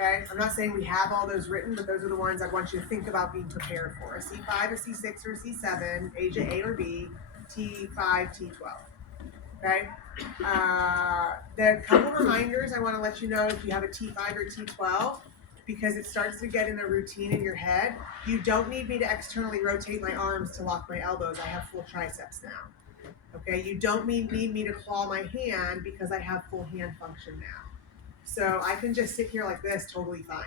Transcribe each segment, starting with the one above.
Okay, I'm not saying we have all those written, but those are the ones I want you to think about being prepared for. A C5, a C6, or a C7, Asia A or B, T5, T12. Okay. There are a couple reminders I want to let you know if you have a T5 or T12, because it starts to get in a routine in your head. You don't need me to externally rotate my arms to lock my elbows. I have full triceps now. Okay. You don't need me to claw my hand because I have full hand function now. So I can just sit here like this totally fine.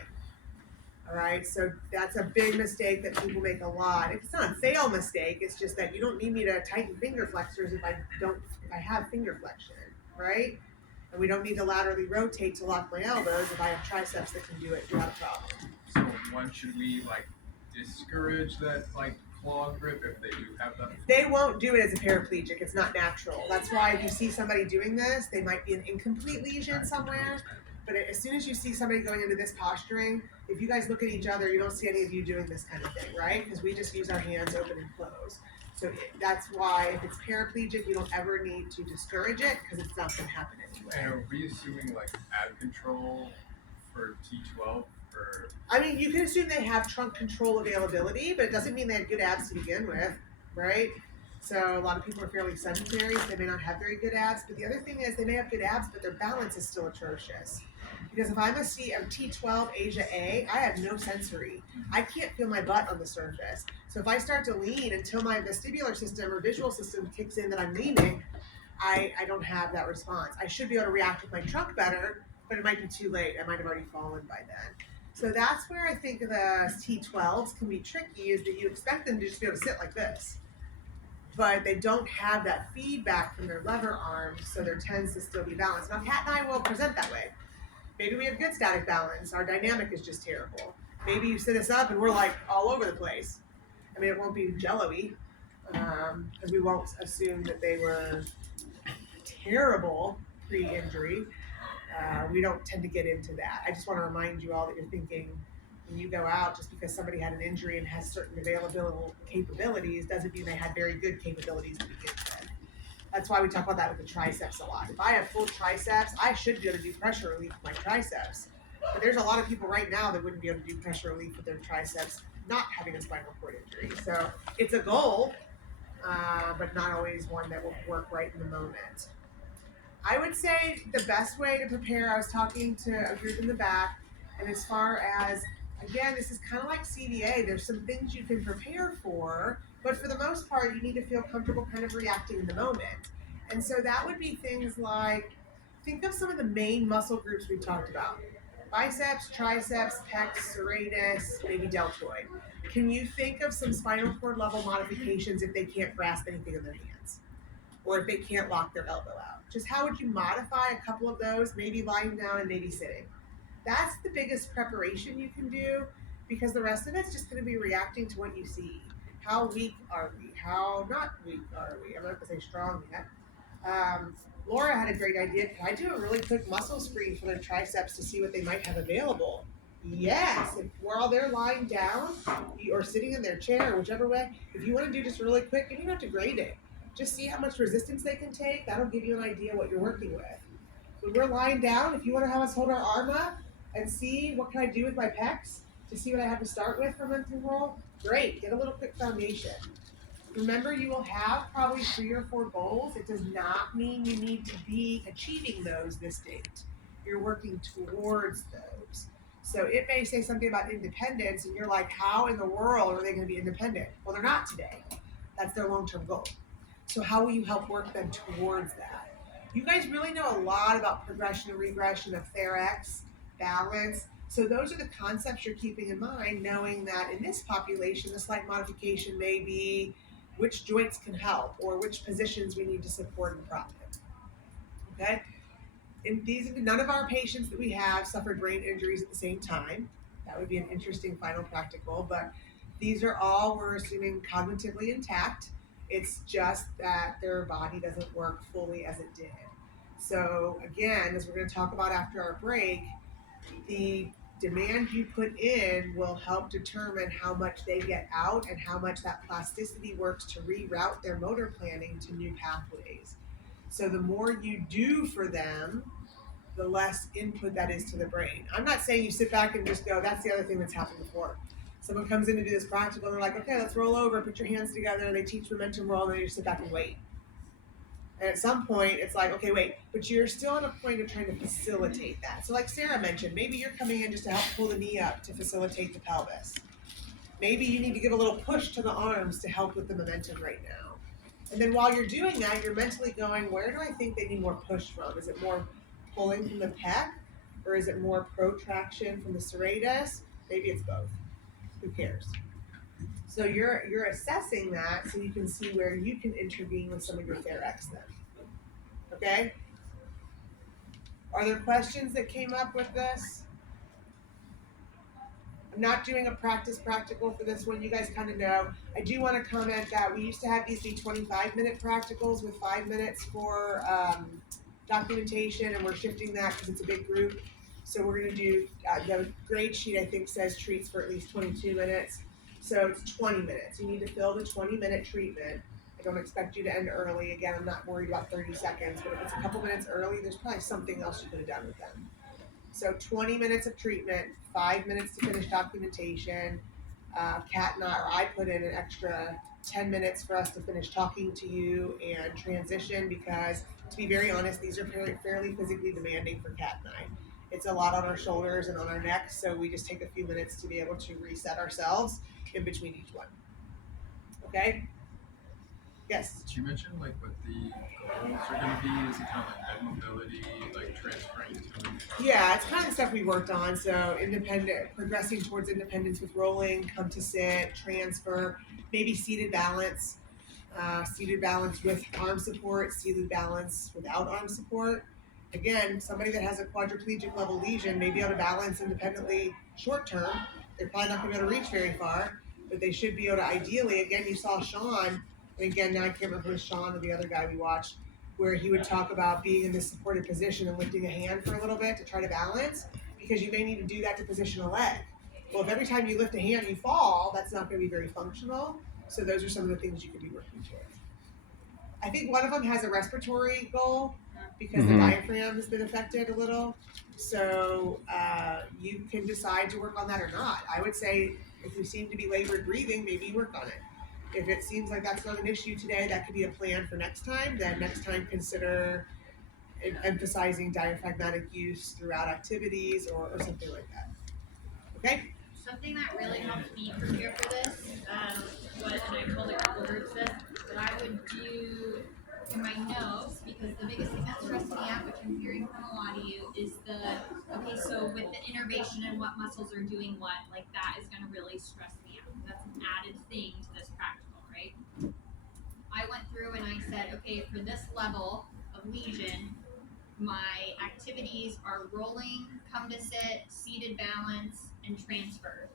All right, so that's a big mistake that people make a lot. It's not a fail mistake. It's just that you don't need me to tighten finger flexors if I have finger flexion, right? And we don't need to laterally rotate to lock my elbows if I have triceps that can do it without a problem. So when should we like discourage that like claw grip if they do have that? They won't do it as a paraplegic. It's not natural. That's why if you see somebody doing this, they might be an incomplete lesion somewhere. But as soon as you see somebody going into this posturing, if you guys look at each other, you don't see any of you doing this kind of thing, right? Because we just use our hands open and close. So that's why if it's paraplegic, you don't ever need to discourage it because it's not going to happen And anyway. are we assuming like ab control for T12 or? I mean, you can assume they have trunk control availability, but it doesn't mean they have good abs to begin with, right? So a lot of people are fairly sedentary, so they may not have very good abs. But the other thing is they may have good abs, but their balance is still atrocious. Because if I'm a T12 Asia A, I have no sensory. I can't feel my butt on the surface. So if I start to lean until my vestibular system or visual system kicks in that I'm leaning, I don't have that response. I should be able to react with my trunk better, but it might be too late. I might have already fallen by then. So that's where I think the T12s can be tricky, is that you expect them to just be able to sit like this. But they don't have that feedback from their lever arms, so there tends to still be balance. Now, Kat and I will present that way. Maybe we have good static balance. Our dynamic is just terrible. Maybe you sit us up and we're like all over the place. I mean, it won't be jello-y, because we won't assume that they were terrible pre-injury. We don't tend to get into that. I just want to remind you all that you're thinking when you go out, just because somebody had an injury and has certain available capabilities doesn't mean they had very good capabilities to begin with. That's why we talk about that with the triceps a lot. If I have full triceps, I should be able to do pressure relief with my triceps. But there's a lot of people right now that wouldn't be able to do pressure relief with their triceps not having a spinal cord injury. So it's a goal, but not always one that will work right in the moment. I would say the best way to prepare, I was talking to a group in the back, and as far as, again, this is kind of like CVA, there's some things you can prepare for, but for the most part, you need to feel comfortable kind of reacting in the moment. And so that would be things like, think of some of the main muscle groups we've talked about: biceps, triceps, pecs, serratus, maybe deltoid. Can you think of some spinal cord level modifications if they can't grasp anything in their hands? Or if they can't lock their elbow out. Just how would you modify a couple of those, maybe lying down and maybe sitting? That's the biggest preparation you can do, because the rest of it's just going to be reacting to what you see. How weak are we? How not weak are we? I'm not going to say strong yet. Laura had a great idea. Can I do a really quick muscle screen for their triceps to see what they might have available? Yes. If while they're lying down or sitting in their chair, whichever way, if you want to do just really quick, you don't have to grade it. Just see how much resistance they can take. That'll give you an idea what you're working with. When we're lying down, if you want to have us hold our arm up and see what can I do with my pecs to see what I have to start with for mental roll, great. Get a little quick foundation. Remember, you will have probably 3 or 4 goals. It does not mean you need to be achieving those this date. You're working towards those. So it may say something about independence, and you're like, how in the world are they going to be independent? Well, they're not today. That's their long-term goal. So how will you help work them towards that? You guys really know a lot about progression and regression of therx, balance. So those are the concepts you're keeping in mind, knowing that in this population, the slight modification may be which joints can help or which positions we need to support and prop. Okay? In these, none of our patients that we have suffered brain injuries at the same time. That would be an interesting final practical, but these are all, we're assuming, cognitively intact. It's just that their body doesn't work fully as it did. So again, as we're going to talk about after our break, the demand you put in will help determine how much they get out and how much that plasticity works to reroute their motor planning to new pathways. So the more you do for them, the less input that is to the brain. I'm not saying you sit back and just go, that's the other thing that's happened before. Someone comes in to do this practical and they're like, okay, let's roll over, put your hands together, they teach momentum roll, and then you just sit back and wait. And at some point, it's like, okay, wait, but you're still on a point of trying to facilitate that. So, like Sarah mentioned, maybe you're coming in just to help pull the knee up to facilitate the pelvis. Maybe you need to give a little push to the arms to help with the momentum right now. And then while you're doing that, you're mentally going, where do I think they need more push from? Is it more pulling from the pec, or is it more protraction from the serratus? Maybe it's both. Who cares? So you're assessing that so you can see where you can intervene with some of your therx then. Okay? Are there questions that came up with this? I'm not doing a practice practical for this one. You guys kind of know. I do want to comment that we used to have these be 25-minute practicals with 5 minutes for documentation, and we're shifting that because it's a big group. So we're going to do, the grade sheet I think says treats for at least 22 minutes. So it's 20 minutes. You need to fill the 20-minute treatment. I don't expect you to end early. Again, I'm not worried about 30 seconds, but if it's a couple minutes early, there's probably something else you could have done with them. So 20 minutes of treatment, 5 minutes to finish documentation. Kat and I put in an extra 10 minutes for us to finish talking to you and transition because, to be very honest, these are fairly physically demanding for Kat and I. It's a lot on our shoulders and on our necks, so we just take a few minutes to be able to reset ourselves in between each one. Okay? Yes? Did you mention like what the goals are going to be? Is it kind of like head mobility, like transferring to? Yeah, it's kind of the stuff we worked on. So independent, progressing towards independence with rolling, come to sit, transfer, maybe seated balance with arm support, seated balance without arm support. Again, somebody that has a quadriplegic level lesion may be able to balance independently short term. They're probably not going to be able to reach very far, but they should be able to ideally. Again, you saw Sean, and again, now I can't remember who Sean or the other guy we watched, where he would talk about being in this supported position and lifting a hand for a little bit to try to balance, because you may need to do that to position a leg. Well, if every time you lift a hand you fall, that's not going to be very functional. So those are some of the things you could be working towards. I think one of them has a respiratory goal because the diaphragm has been affected a little. So you can decide to work on that or not. I would say if you seem to be labored breathing, maybe work on it. If it seems like that's not an issue today, that could be a plan for next time. Then next time consider emphasizing diaphragmatic use throughout activities or something like that. Okay? Something that really helped me prepare for this, and I told a couple groups this, that I would do in my notes, because the biggest thing that stressed me out, which I'm hearing from a lot of you, is okay, so with the innervation and what muscles are doing what, like that is going to really stress me out. That's an added thing to this practical, right? I went through and I said, okay, for this level of lesion, my activities are rolling, come to sit, seated balance, and transfer.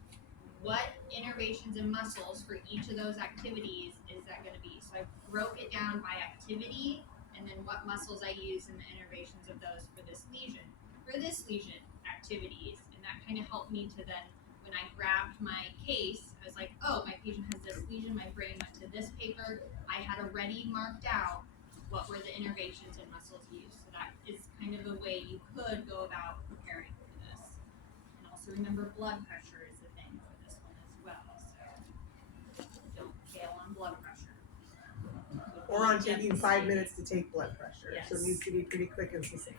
What innervations and muscles for each of those activities is that going to be? So I broke it down by activity and then what muscles I use in the innervations of those for this lesion. For this lesion, activities, and that kind of helped me to then, when I grabbed my case, I was like, oh, my patient has this lesion, my brain went to this paper, I had already marked out what were the innervations and muscles used. So that is kind of the way you could go about preparing for this. And also remember blood pressure is the thing for this one as well. So don't fail on blood pressure. Or on taking 5 minutes to take blood pressure. Yes. So it needs to be pretty quick and succinct.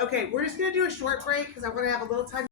Okay, we're just going to do a short break because I want to have a little time